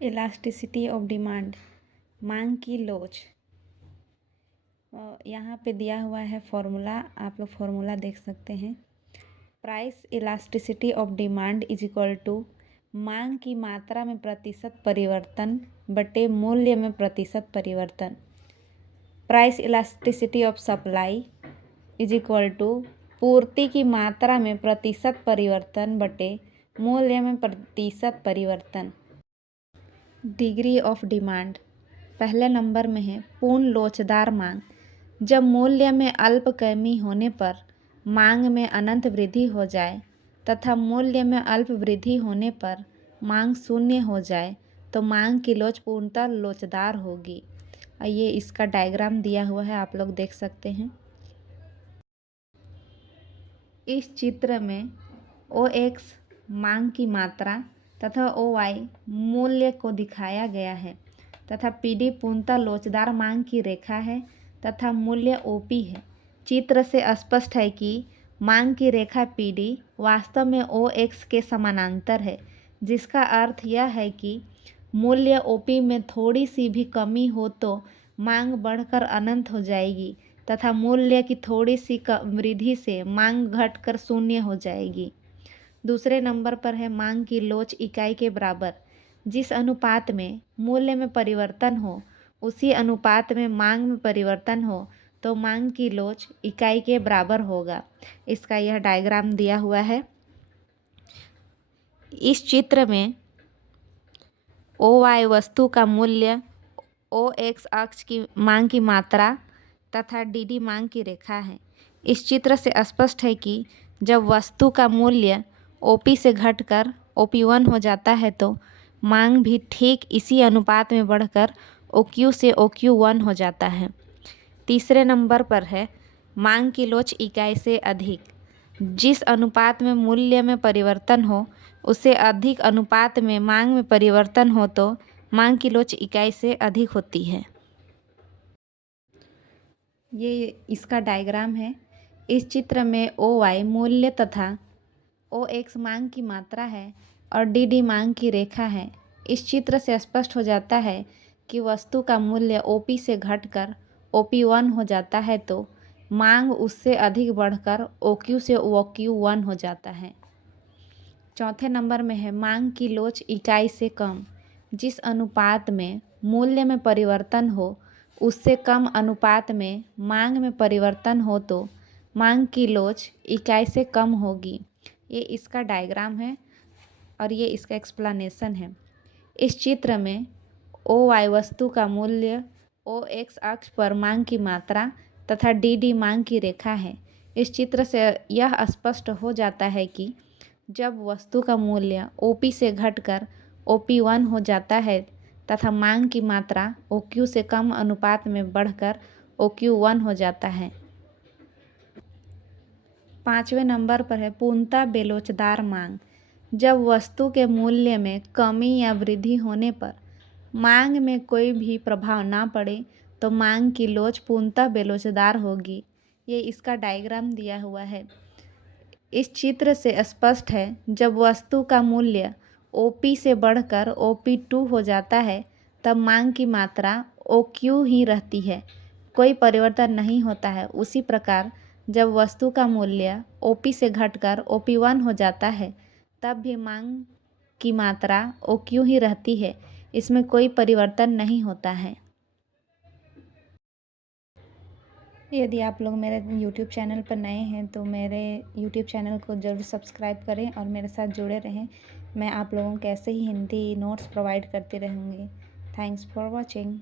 Elasticity of demand, मांग की लोच। यहाँ पे दिया हुआ है फॉर्मूला, आप लोग फॉर्मूला देख सकते हैं। Price elasticity of demand is equal to मांग की मात्रा में प्रतिशत परिवर्तन बटे मूल्य में प्रतिशत परिवर्तन। Price elasticity of supply is equal to पूर्ति की मात्रा में प्रतिशत परिवर्तन बटे मूल्य में प्रतिशत परिवर्तन। डिग्री ऑफ डिमांड पहले नंबर में है पूर्ण लोचदार मांग। जब मूल्य में अल्प कमी होने पर मांग में अनंत वृद्धि हो जाए तथा मूल्य में अल्प वृद्धि होने पर मांग शून्य हो जाए तो मांग की लोच पूर्णतः लोचदार होगी। ये इसका डायग्राम दिया हुआ है, आप लोग देख सकते हैं। इस चित्र में OX मांग की मात्रा तथा OY मूल्य को दिखाया गया है तथा PD पूर्णतः लोचदार मांग की रेखा है तथा मूल्य OP है। चित्र से स्पष्ट है कि मांग की रेखा PD वास्तव में OX के समानांतर है, जिसका अर्थ यह है कि मूल्य OP में थोड़ी सी भी कमी हो तो मांग बढ़कर अनंत हो जाएगी तथा मूल्य की थोड़ी सी वृद्धि से मांग घटकर शून्य हो जाएगी। दूसरे नंबर पर है मांग की लोच इकाई के बराबर। जिस अनुपात में मूल्य में परिवर्तन हो उसी अनुपात में मांग में परिवर्तन हो तो मांग की लोच इकाई के बराबर होगा। इसका यह डायग्राम दिया हुआ है। इस चित्र में OY वस्तु का मूल्य, OX अक्ष की मांग की मात्रा तथा DD मांग की रेखा है। इस चित्र से स्पष्ट है कि जब वस्तु का मूल्य OP से घटकर OP1 हो जाता है तो मांग भी ठीक इसी अनुपात में बढ़कर OQ से OQ1 हो जाता है। तीसरे नंबर पर है मांग की लोच इकाई से अधिक। जिस अनुपात में मूल्य में परिवर्तन हो उससे अधिक अनुपात में मांग में परिवर्तन हो तो मांग की लोच इकाई से अधिक होती है। ये इसका डायग्राम है। इस चित्र में OY मूल्य तथा OX मांग की मात्रा है और DD मांग की रेखा है। इस चित्र से स्पष्ट हो जाता है कि वस्तु का मूल्य OP से घटकर OP1 हो जाता है तो मांग उससे अधिक बढ़कर OQ से OQ1 हो जाता है। चौथे नंबर में है मांग की लोच इकाई से कम। जिस अनुपात में मूल्य में परिवर्तन हो उससे कम अनुपात में मांग में परिवर्तन हो तो मांग की लोच इकाई से कम होगी। ये इसका डायग्राम है और ये इसका एक्सप्लेनेशन है। इस चित्र में OY वस्तु का मूल्य, OX अक्ष पर मांग की मात्रा तथा DD मांग की रेखा है। इस चित्र से यह स्पष्ट हो जाता है कि जब वस्तु का मूल्य OP से घटकर OP1 हो जाता है तथा मांग की मात्रा OQ से कम अनुपात में बढ़कर OQ1 हो जाता है। पाँचवें नंबर पर है पूर्णतः बेलोचदार मांग। जब वस्तु के मूल्य में कमी या वृद्धि होने पर मांग में कोई भी प्रभाव ना पड़े तो मांग की लोच पूर्णतः बेलोचदार होगी। ये इसका डायग्राम दिया हुआ है। इस चित्र से स्पष्ट है जब वस्तु का मूल्य OP से बढ़कर OP2 हो जाता है तब मांग की मात्रा OQ ही रहती है, कोई परिवर्तन नहीं होता है। उसी प्रकार जब वस्तु का मूल्य OP से घटकर OP1 हो जाता है तब भी मांग की मात्रा OQ ही रहती है, इसमें कोई परिवर्तन नहीं होता है। यदि आप लोग मेरे YouTube चैनल पर नए हैं तो मेरे YouTube चैनल को ज़रूर सब्सक्राइब करें और मेरे साथ जुड़े रहें। मैं आप लोगों को ऐसे ही हिंदी नोट्स प्रोवाइड करती रहूँगी। Thanks for watching.